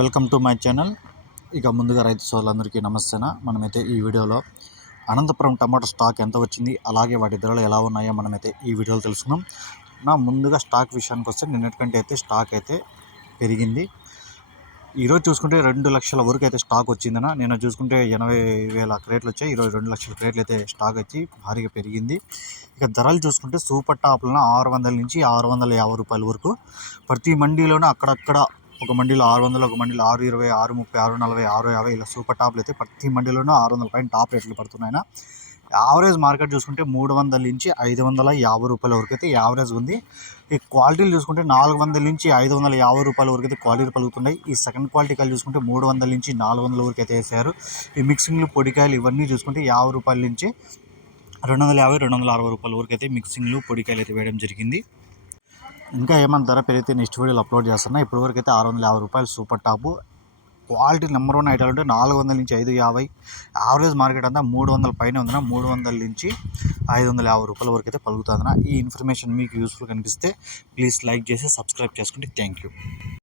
Welcome to my channel. ఇక ముందుగా రైతు సోదరులందరికీ నమస్తేనా. మనమైతే ఈ వీడియోలో అనంతపురం టమాటో స్టాక్ ఎంత వచ్చింది అలాగే వాటి ధరలు ఎలా ఉన్నాయో మనమైతే ఈ వీడియోలో తెలుసుకుందాం. నా ముందుగా స్టాక్ విషయానికి వస్తే నిన్నటికంటే అయితే స్టాక్ అయితే పెరిగింది. ఈరోజు చూసుకుంటే రెండు లక్షల వరకు అయితే స్టాక్ వచ్చిందన నేను చూసుకుంటే ఎనభై వేల క్రేట్లు వచ్చాయి. ఈరోజు రెండు లక్షల క్రేట్లు అయితే స్టాక్ వచ్చి భారీగా పెరిగింది. ఇక ధరలు చూసుకుంటే సూపర్ టాప్లను ఆరు వందల నుంచి ఆరు వందల యాభై రూపాయల వరకు. ప్రతి మండీలోనూ అక్కడక్కడ ఒక మండీలో ఆరు వందలు ఒక మండీలో ఆరు ఇరవై ఆరు ముప్పై ఆరు నలభై ఆరు యాభై ఇలా సూపర్ టాప్లు అయితే ప్రతి మండీలోనూ ఆరు వందల పైన టాప్ రేట్లు పడుతున్నాయి యావరేజ్ మార్కెట్ చూసుకుంటే మూడు వందల నుంచి ఐదు వందల యాభై రూపాయల వరకు అయితే యావరేజ్ ఉంది. ఈ క్వాలిటీలు చూసుకుంటే నాలుగు వందల నుంచి ఐదు వందల యాభై రూపాయల వరకు అయితే క్వాలిటీ పలుకుతున్నాయి. ఈ సెకండ్ క్వాలిటీ కాయలు చూసుకుంటే మూడు వందల నుంచి నాలుగు వందల వరకు అయితే వేసారు. ఈ మిక్సింగ్లు పొడికాయలు ఇవన్నీ చూసుకుంటే యాభై రూపాయల నుంచి రెండు వందల యాభై రెండు వందల అరవై రూపాయల వరకు అయితే మిక్సింగ్లు పొడికాయలు అయితే వేయడం జరిగింది. ఇంకా ఏమైనా ధర పెరిగితే నెక్స్ట్ వీడియోలో అప్లోడ్ చేస్తున్నా. ఇప్పటి వరకు అయితే ఆరు వందల యాభై రూపాయలు super top. Quality number one ఐటాలు ఉంటే నాలుగు వందల నుంచి ఐదు యాభై. యావరేజ్ మార్కెట్ అంతా మూడు వందల పైన ఉందన్న. మూడు వందల నుంచి ఐదు వందల యాభై రూపాయల వరకు అయితే పలుకుతుందన్న. ఈ ఇన్ఫర్మేషన్ మీకు యూస్ఫుల్ కనిపిస్తే ప్లీజ్ లైక్ చేసి సబ్స్క్రైబ్ చేసుకుంటే థ్యాంక్ యూ.